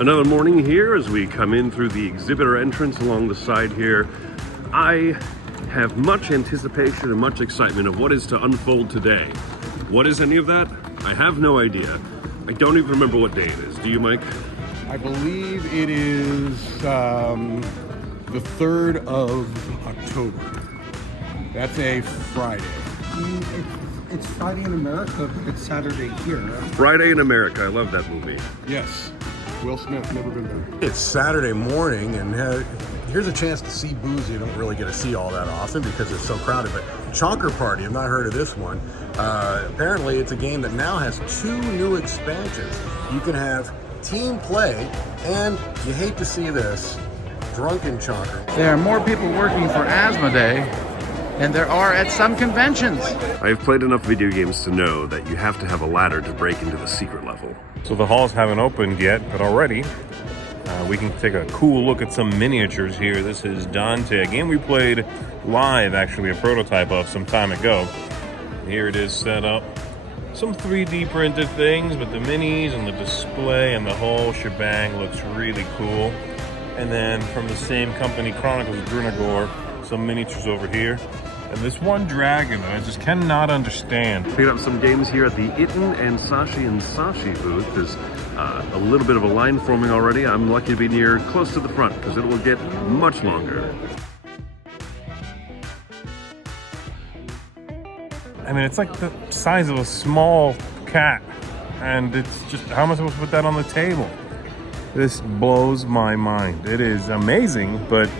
Another morning here as we come in through the exhibitor entrance along the side here. I have much anticipation and much excitement of what is to unfold today. What is any of that? I have no idea. I don't even remember what day it is. Do you, Mike? I believe it is the 3rd of October. That's a Friday. It's Friday in America, but it's Saturday here. Friday in America. I love that movie. Yes. Will Smith, never been there. It's Saturday morning, and here's a chance to see booze you don't really get to see all that often because it's so crowded. But Chonker Party, I've not heard of this one. Apparently, it's a game that now has 2 new expansions. You can have team play, and you hate to see this, drunken Chonker. There are more people working for Asthma Day than there are at some conventions. I've played enough video games to know that you have to have a ladder to break into the secret level. So the halls haven't opened yet, but already we can take a cool look at some miniatures here. This is Dante, a game we played live, actually a prototype of some time ago. Here it is set up. Some 3D printed things, but the minis and the display and the whole shebang looks really cool. And then from the same company, Chronicles of Grunagor, some miniatures over here. And this one dragon that I just cannot understand. Picked up some games here at the Itten and Sashi booth. There's a little bit of a line forming already. I'm lucky to be near close to the front because it will get much longer. I mean, it's like the size of a small cat. And it's just, how am I supposed to put that on the table? This blows my mind. It is amazing, but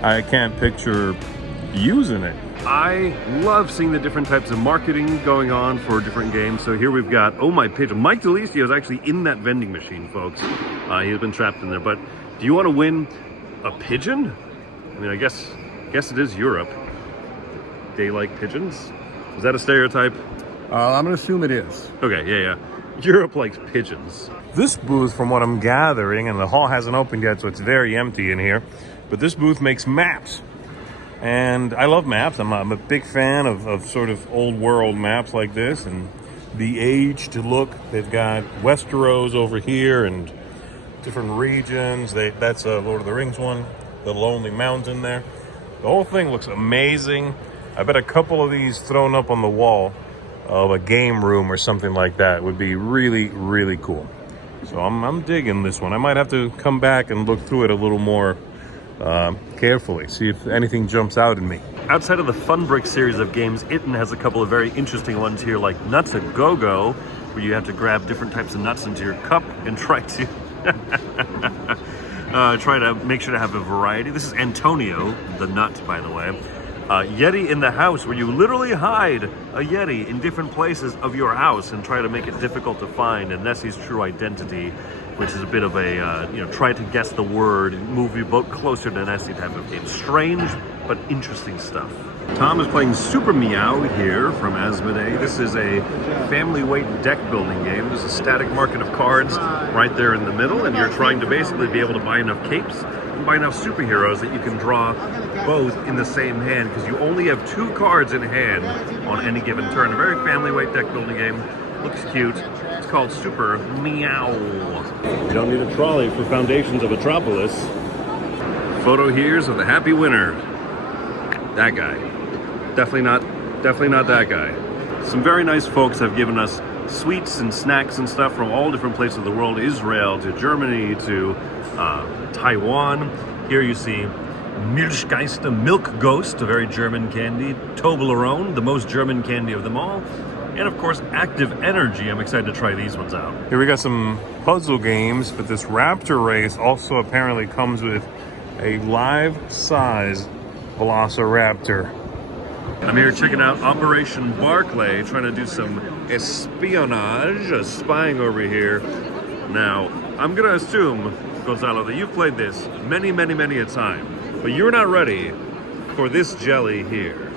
I can't picture using it. I love seeing the different types of marketing going on for different games. So here we've got Oh My Pigeon. Mike DeLisio is actually in that vending machine, folks. He's been trapped in there. But do you want to win a pigeon? I mean, I guess it is Europe. They like pigeons? Is that a stereotype? I'm going to assume it is. Okay, yeah. Europe likes pigeons. This booth, from what I'm gathering, and the hall hasn't opened yet, so it's very empty in here, but this booth makes maps. And I love maps. I'm a big fan of sort of old world maps like this and the age to look. They've got Westeros over here and different regions. That's a Lord of the Rings one, the Lonely Mountain there. The whole thing looks amazing. I bet a couple of these thrown up on the wall of a game room or something like that would be really, really cool. So I'm digging this one. I might have to come back and look through it a little more carefully, see if anything jumps out at me. Outside of the Fun Brick series of games, Itten has a couple of very interesting ones here, like Nuts a Go-Go, where you have to grab different types of nuts into your cup and try to make sure to have a variety. This is Antonio, the nut, by the way. Yeti in the House, where you literally hide a Yeti in different places of your house and try to make it difficult to find, and Nessie's True Identity, which is a bit of a, try to guess the word, move your boat closer to Nessie type of game. Strange, but interesting stuff. Tom is playing Super Meow here from Asmodee. This is a family weight deck building game. There's a static market of cards right there in the middle, and you're trying to basically be able to buy enough capes and buy enough superheroes that you can draw both in the same hand, because you only have 2 cards in hand on any given turn. A very family weight deck building game. Looks cute. It's called Super Meow. You don't need a trolley for Foundations of Metropolis. Photo here's of the happy winner. That guy. Definitely not that guy. Some very nice folks have given us sweets and snacks and stuff from all different places of the world. Israel to Germany to Taiwan. Here you see Milchgeister, Milk Ghost, a very German candy. Toblerone, the most German candy of them all. And of course, Active Energy. I'm excited to try these ones out. Here we got some puzzle games, but this Raptor race also apparently comes with a life-size Velociraptor. I'm here checking out Operation Barclay, trying to do some espionage, spying over here. Now, I'm gonna assume, Gonzalo, that you've played this many a time, but you're not ready for this jelly here.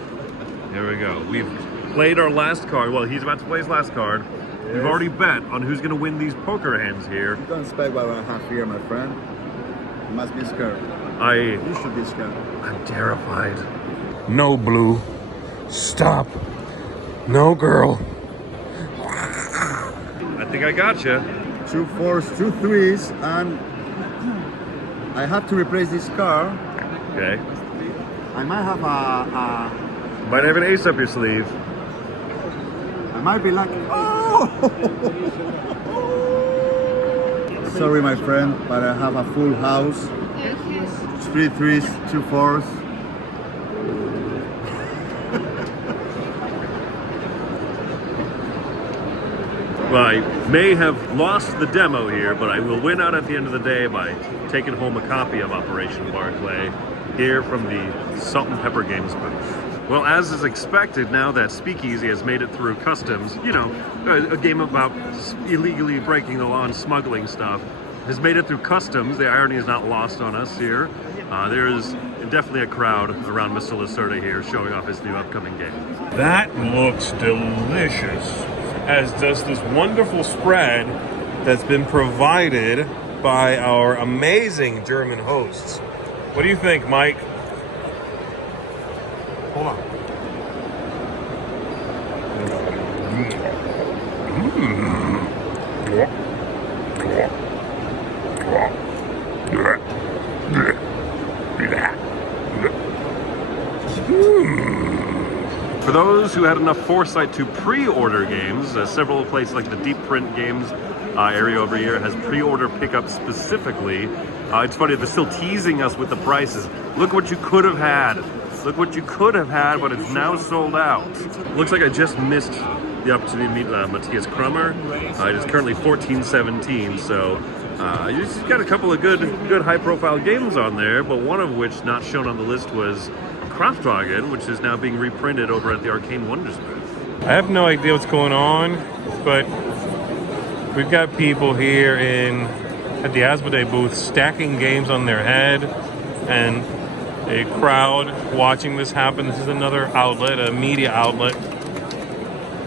Here we go. We've played our last card. Well, he's about to play his last card. Yes. We've already bet on who's gonna win these poker hands here. You don't expect what I have here, my friend. You must be scared. You should be scared. I'm terrified. No, Blue. Stop. No, girl. I think I got you. 2 4s, 2 3s, and I have to replace this car. Okay. I might have a Might have an ace up your sleeve. I might be lucky. Oh! Sorry, my friend, but I have a full house. 3 3s, 2 4s. Well, I may have lost the demo here, but I will win out at the end of the day by taking home a copy of Operation Barclay here from the Salt and Pepper Games booth. Well, as is expected, now that Speakeasy has made it through customs, you know, a game about illegally breaking the law and smuggling stuff, has made it through customs. The irony is not lost on us here. There is definitely a crowd around Mr. Lacerda here showing off his new upcoming game. That looks delicious, as does this wonderful spread that's been provided by our amazing German hosts. What do you think, Mike? Hold on. For those who had enough foresight to pre-order games, several places like the Deep Print Games area over here has pre-order pickup specifically. It's funny, they're still teasing us with the prices. Look what you could have had. Look what you could have had, but it's now sold out. Looks like I just missed the opportunity to meet Matthias Krummer. It is currently 14-17, so you just got a couple of good high-profile games on there, but one of which not shown on the list was Kraftwagen, which is now being reprinted over at the Arcane Wonders booth. I have no idea what's going on, but we've got people here at the Asmodee booth stacking games on their head, and a crowd watching this happen. This is another outlet, a media outlet.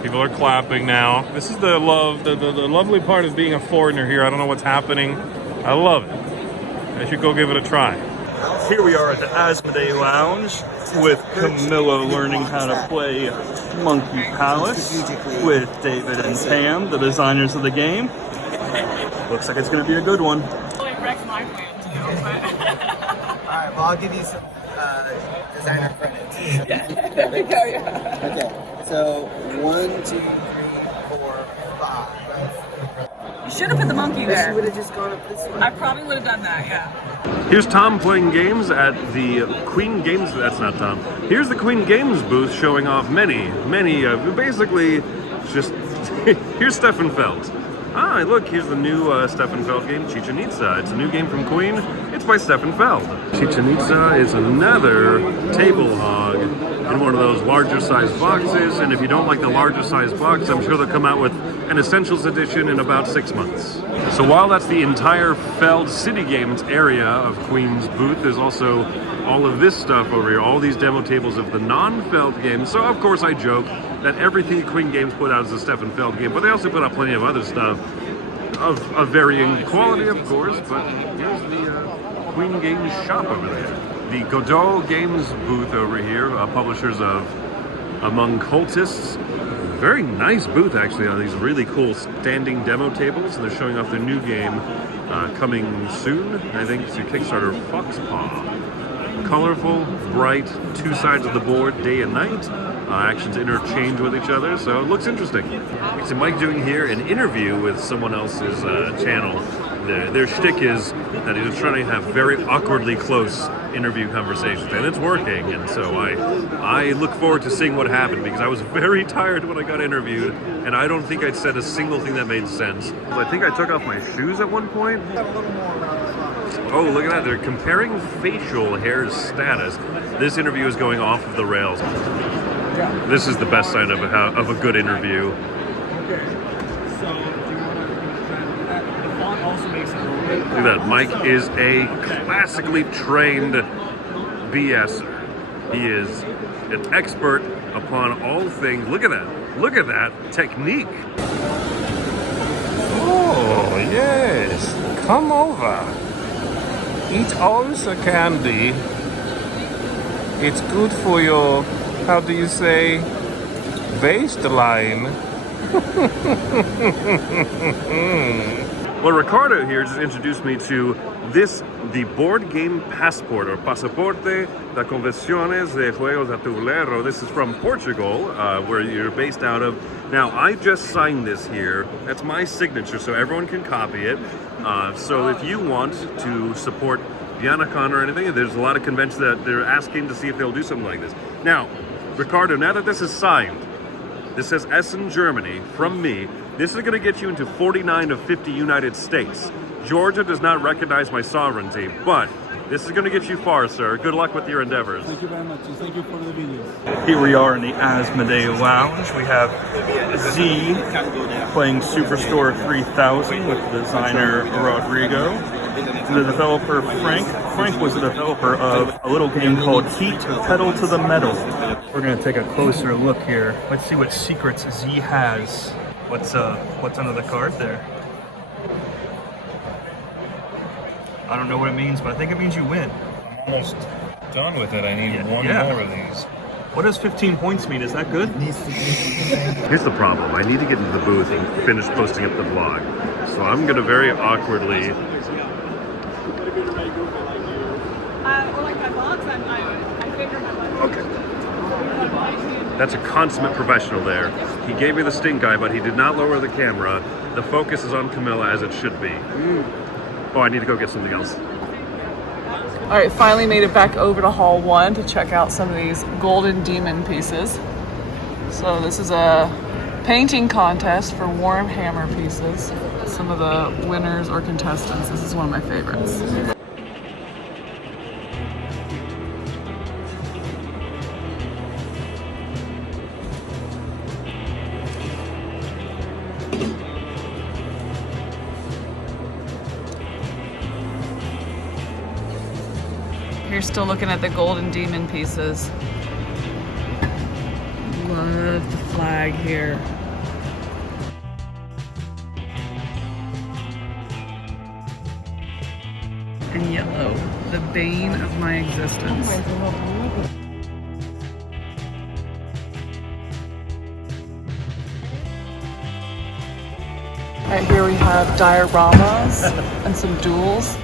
People are clapping now. This is the lovely part of being a foreigner here. I don't know what's happening. I love it. I should go give it a try. Here we are at the Asmodee Lounge with Camilla learning how to play Monkey Palace with David and Pam, the designers of the game. Looks like it's going to be a good one. It wrecked my plan too, but... Alright, well I'll give you some designer credits. Yeah, there we go, yeah. Okay, so 1, 2, 3, 4, 5. You should have put the monkey You there. would have just gone up this way. I probably would have done that, yeah. Here's Tom playing games at the Queen Games. That's not Tom. Here's the Queen Games booth showing off many, basically just. Here's Stefan Feld. Ah, look, here's the new Stefan Feld game, Chichen Itza. It's a new game from Queen. It's by Stefan Feld. Chichen Itza is another table hog in one of those larger size boxes, and if you don't like the larger size box, I'm sure they'll come out with an Essentials Edition in about 6 months. So while that's the entire Feld City Games area of Queen's booth, there's also all of this stuff over here, all these demo tables of the non-Feld games. So of course I joke that everything Queen Games put out is a Stefan Feld game, but they also put out plenty of other stuff of varying quality, of course. But here's the Queen Games shop over there. The Godot Games booth over here, publishers of Among Cultists. Very nice booth, actually, on these really cool standing demo tables, and they're showing off their new game coming soon, I think, to Kickstarter, Foxpaw. Colorful, bright, 2 sides of the board, day and night. Actions interchange with each other, so it looks interesting. So Mike doing here an interview with someone else's channel. Their shtick is that he's trying to have very awkwardly close interview conversations, and it's working. And so I look forward to seeing what happened, because I was very tired when I got interviewed, and I don't think I'd said a single thing that made sense. I think I took off my shoes at one point. Oh, look at that. They're comparing facial hair status. This interview is going off of the rails. This is the best sign of a good interview. Look at that. Mike is a classically trained BSer. He is an expert upon all things. Look at that. Look at that technique. Oh, yes. Come over. Eat all the candy. It's good for your, how do you say, waistline. Well, Ricardo here just introduced me to this, the board game passport, or pasaporte de convenciones de juegos de tablero. This is from Portugal, where you're based out of. Now, I just signed this here. That's my signature, so everyone can copy it. So if you want to support VianaCon or anything, there's a lot of conventions that they're asking to see if they'll do something like this. Now, Ricardo, now that this is signed, this says Essen, Germany, from me. This is going to get you into 49 of 50 United States. Georgia does not recognize my sovereignty, but this is going to get you far, sir. Good luck with your endeavors. Thank you very much. Thank you for the videos. Here we are in the Asmodee Lounge. We have Z playing Superstore 3000 with designer Rodrigo. The developer Frank. Frank was the developer of a little game called Heat Pedal to the Metal. We're going to take a closer look here. Let's see what secrets Z has. What's under the card there? I don't know what it means, but I think it means you win. I'm almost done with it. I need one more of these. What does 15 points mean? Is that good? Here's the problem. I need to get into the booth and finish posting up the blog. So I'm going to very awkwardly... Or like my vlogs, I figure my vlogs. Okay. That's a consummate professional there. He gave me the stink eye, but he did not lower the camera. The focus is on Camilla as it should be. Oh, I need to go get something else. All right, finally made it back over to Hall 1 to check out some of these Golden Demon pieces. So this is a painting contest for Warhammer pieces. Some of the winners or contestants. This is one of my favorites. You're still looking at the Golden Demon pieces. Love the flag here. And yellow, the bane of my existence. Right here we have dioramas and some duels.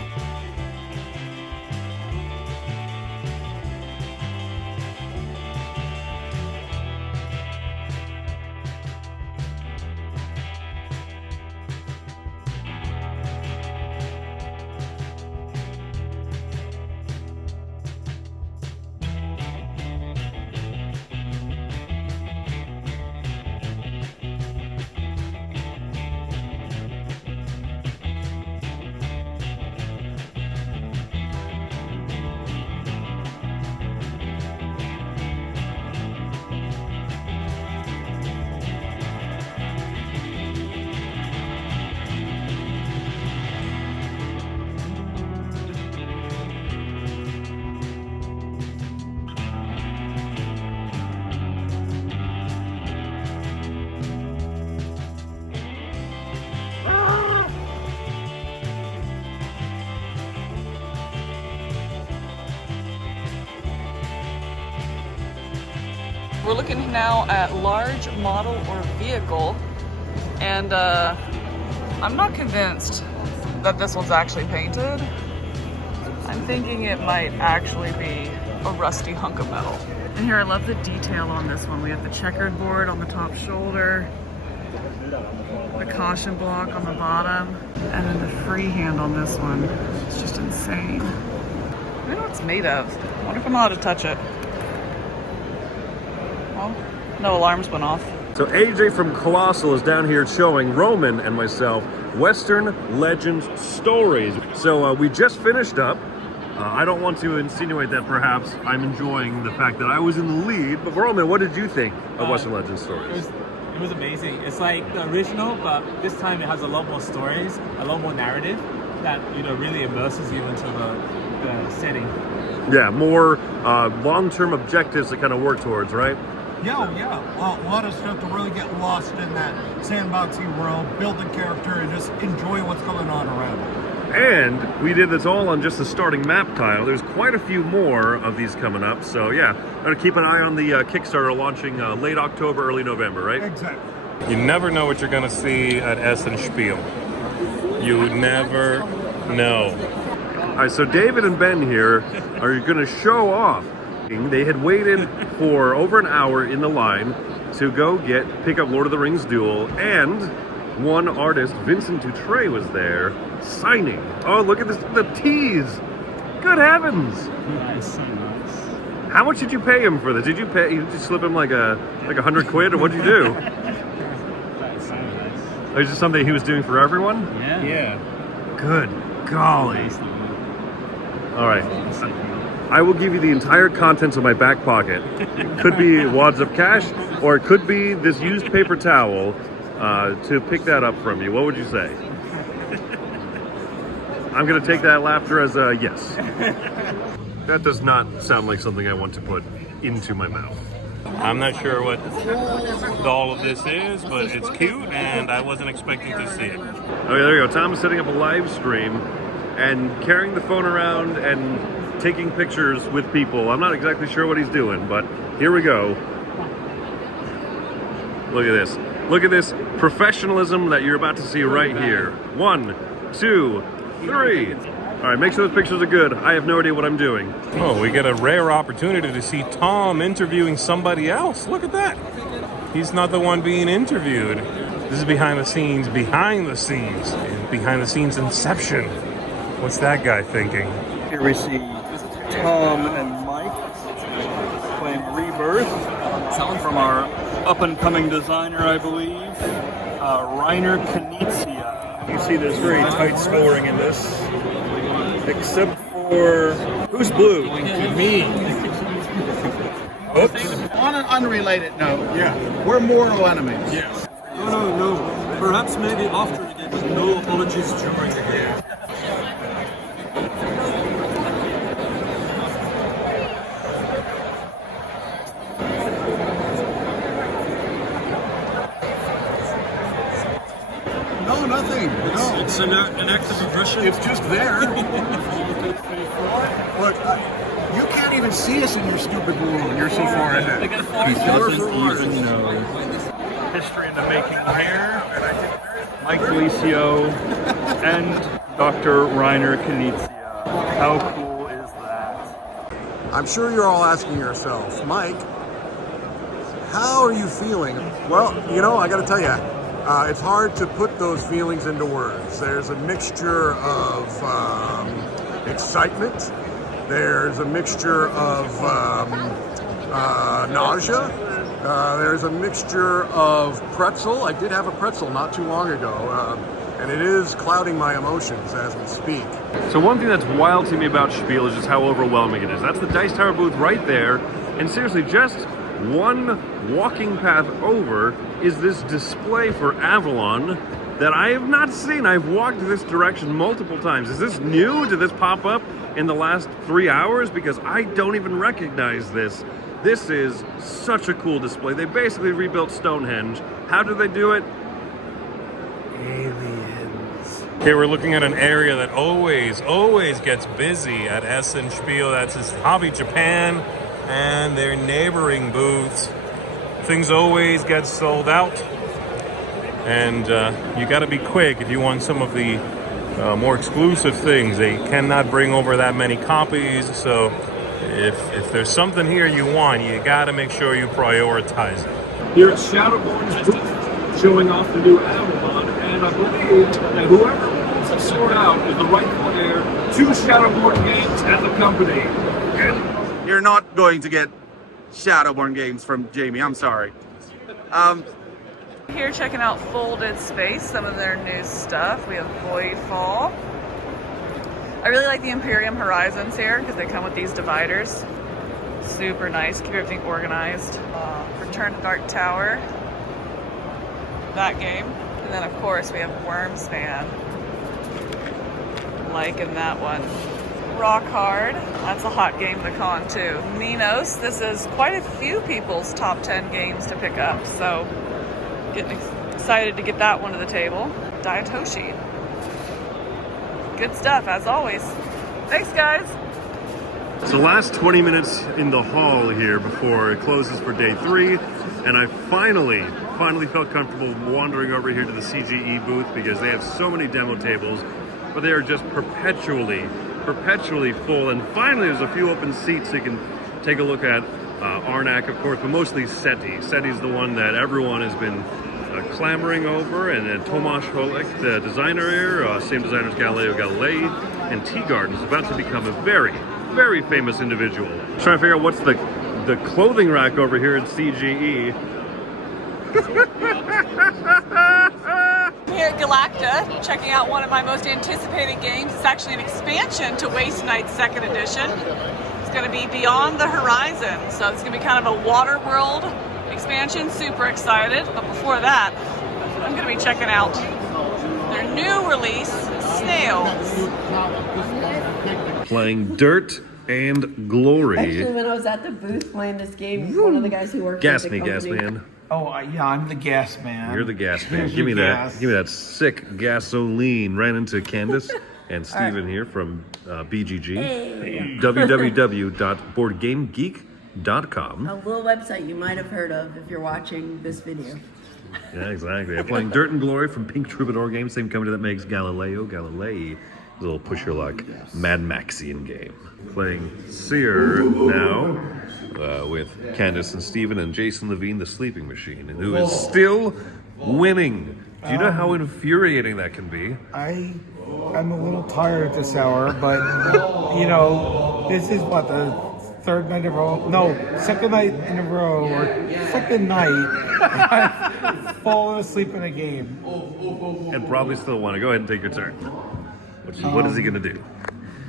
We're looking now at large model or vehicle, and I'm not convinced that this one's actually painted. I'm thinking it might actually be a rusty hunk of metal. And here I love the detail on this one. We have the checkered board on the top shoulder, the caution block on the bottom, and then the freehand on this one. It's just insane. I don't know what it's made of. I wonder if I'm allowed to touch it. Well, no alarms went off. So AJ from Colossal is down here showing Roman and myself Western Legends stories. So we just finished up. I don't want to insinuate that perhaps I'm enjoying the fact that I was in the lead, but Roman, what did you think of Western Legends stories? It was amazing. It's like the original, but this time it has a lot more stories, a lot more narrative that really immerses you into the setting. Yeah, more long-term objectives to kind of work towards, right? Yeah. Well, a lot of stuff to really get lost in that sandboxy world, build the character, and just enjoy what's going on around it. And we did this all on just the starting map tile. There's quite a few more of these coming up. So yeah, gotta keep an eye on the Kickstarter launching late October, early November, right? Exactly. You never know what you're going to see at Essen Spiel. You never know. All right, so David and Ben here are going to show off. They had waited for over an hour in the line to go pick up Lord of the Rings Duel, and one artist, Vincent Dutray, was there signing. Oh, look at this, the tease! Good heavens! Nice, so nice. How much did you pay him for this? Did you slip him like £100, or what'd you do? That's so nice. Is this something he was doing for everyone? Yeah. Yeah. Good golly! All right. I will give you the entire contents of my back pocket. Could be wads of cash, or it could be this used paper towel to pick that up from you. What would you say? I'm going to take that laughter as a yes. That does not sound like something I want to put into my mouth. I'm not sure what all of this is, but it's cute, and I wasn't expecting to see it. Okay, there you go. Tom is setting up a live stream and carrying the phone around and taking pictures with people. I'm not exactly sure what he's doing, but here we go. Look at this. Look at this professionalism that you're about to see right here. 1, 2, 3. All right, make sure those pictures are good. I have no idea what I'm doing. Oh, we get a rare opportunity to see Tom interviewing somebody else. Look at that. He's not the one being interviewed. This is behind the scenes inception. What's that guy thinking? Here we see Tom and Mike playing Rebirth from our up-and-coming designer, I believe, Reiner Knizia. You see there's very tight scoring in this, except for... Who's blue? Me. Oops. On an unrelated note, we're mortal enemies. Yes. No. Perhaps maybe after the game, but no apologies during the game. No, nothing. It's an act of aggression. It's just there. Look, you can't even see us in your stupid balloon. You're so far ahead. He doesn't even know. History in the making here. Mike Felicio and Dr. Reiner Knizia. How cool is that? I'm sure you're all asking yourself, Mike, how are you feeling? Well, you know, I got to tell you, it's hard to put those feelings into words. There's a mixture of excitement. There's a mixture of nausea. There's a mixture of pretzel. I did have a pretzel not too long ago, and it is clouding my emotions as we speak. So one thing that's wild to me about Spiel is just how overwhelming it is. That's the Dice Tower booth right there, and seriously, just one walking path over is this display for Avalon that I have not seen. I've walked this direction multiple times. Is this new? Did this pop up in the last 3 hours? Because I don't even recognize this. This is such a cool display. They basically rebuilt Stonehenge. How did they do it? Aliens. Here we're looking at an area that always gets busy at Essen Spiel. That's his Hobby Japan and their neighboring booths. Things always get sold out. And you got to be quick if you want some of the more exclusive things. They cannot bring over that many copies, so if there's something here you want, you got to make sure you prioritize it. Here at Shadowborn's booth, showing off the new Avalon, and I believe that whoever wants to sort out is the rightful heir to Shadowborn Games and the company. You're not going to get Shadowborn games from Jamie, I'm sorry. Here checking out Folded Space, some of their new stuff. We have Voidfall. I really like the Imperium Horizons here because they come with these dividers. Super nice, keep everything organized. Return to Dark Tower, that game. And then of course we have Wormspan, liking that one. Rock Hard, that's a hot game to con too. Minos, this is quite a few people's top 10 games to pick up, so getting excited to get that one to the table. Diatoshi. Good stuff, as always. Thanks, guys. So last 20 minutes in the hall here before it closes for day 3, and I finally finally felt comfortable wandering over here to the CGE booth because they have so many demo tables, but they are just perpetually full. And finally, there's a few open seats so you can take a look at Arnak, of course, but mostly SETI. SETI's the one that everyone has been clamoring over, and then Tomasz Holek, the designer here, same designer as Galileo Galilei, and Teagarden is about to become a very, very famous individual. Trying to figure out what's the clothing rack over here at CGE. Here at Galacta, checking out one of my most anticipated games. It's actually an expansion to Waste Night 2nd Edition. It's going to be Beyond the Horizon, so it's going to be kind of a water world expansion. Super excited. But before that, I'm going to be checking out their new release, Snails. Playing Dirt and Glory. Actually, when I was at the booth playing this game, one of the guys who worked at the company... Gas man. Oh, yeah, I'm the gas man. You're the gas man. Here's Give me your that. gas. Give me that sick gasoline. Ran into Candace and Steven here from BGG. Hey. www.boardgamegeek.com. A little website you might have heard of if you're watching this video. Yeah, exactly. I'm playing Dirt and Glory from Pink Troubadour Games, same company that makes Galileo Galilei. A little push your luck Mad Maxian game. Playing Seer now with Candace and Steven and Jason Levine, the sleeping machine, and who is still winning. Do you know how infuriating that can be? I'm a little tired at this hour, but you know, this is what, the third night in a row? No, second night in a row, or second night I've fallen asleep in a game. And probably still want to. Go ahead and take your turn. What is he going to do?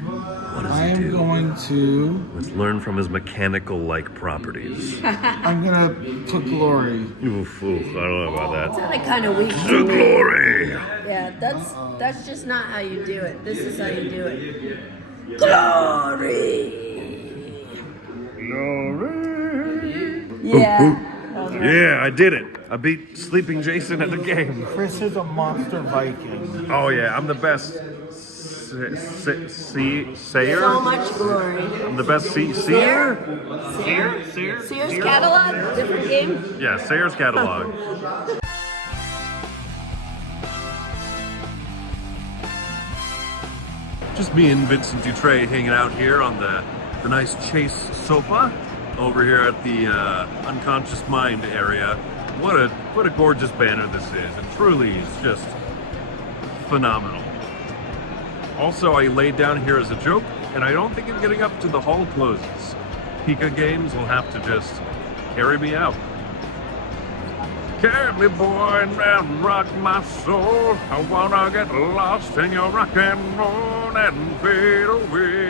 I am going to... Let's learn from his mechanical-like properties. I'm going to put Glory. Oof, I don't know about that. Sounded kind of weak. The Glory! Yeah, that's just not how you do it. This is how you do it. Glory! Yeah. Yeah, I did it. I beat Sleeping Jason at the game. Chris is a monster Viking. Oh yeah, I'm the best sayer. So much glory. I'm the best seer. Sears catalog? Different game? Yeah, Sayer's catalog. Just me and Vincent Dutray hanging out here on the nice Chase sofa over here at the Unconscious Mind area. What a gorgeous banner this is. It truly is just phenomenal. Also, I laid down here as a joke, and I don't think I'm getting up to the hall closes. Pika Games will have to just carry me out. Carry me, boy, and rock my soul. I wanna get lost in your rock and roll and fade away.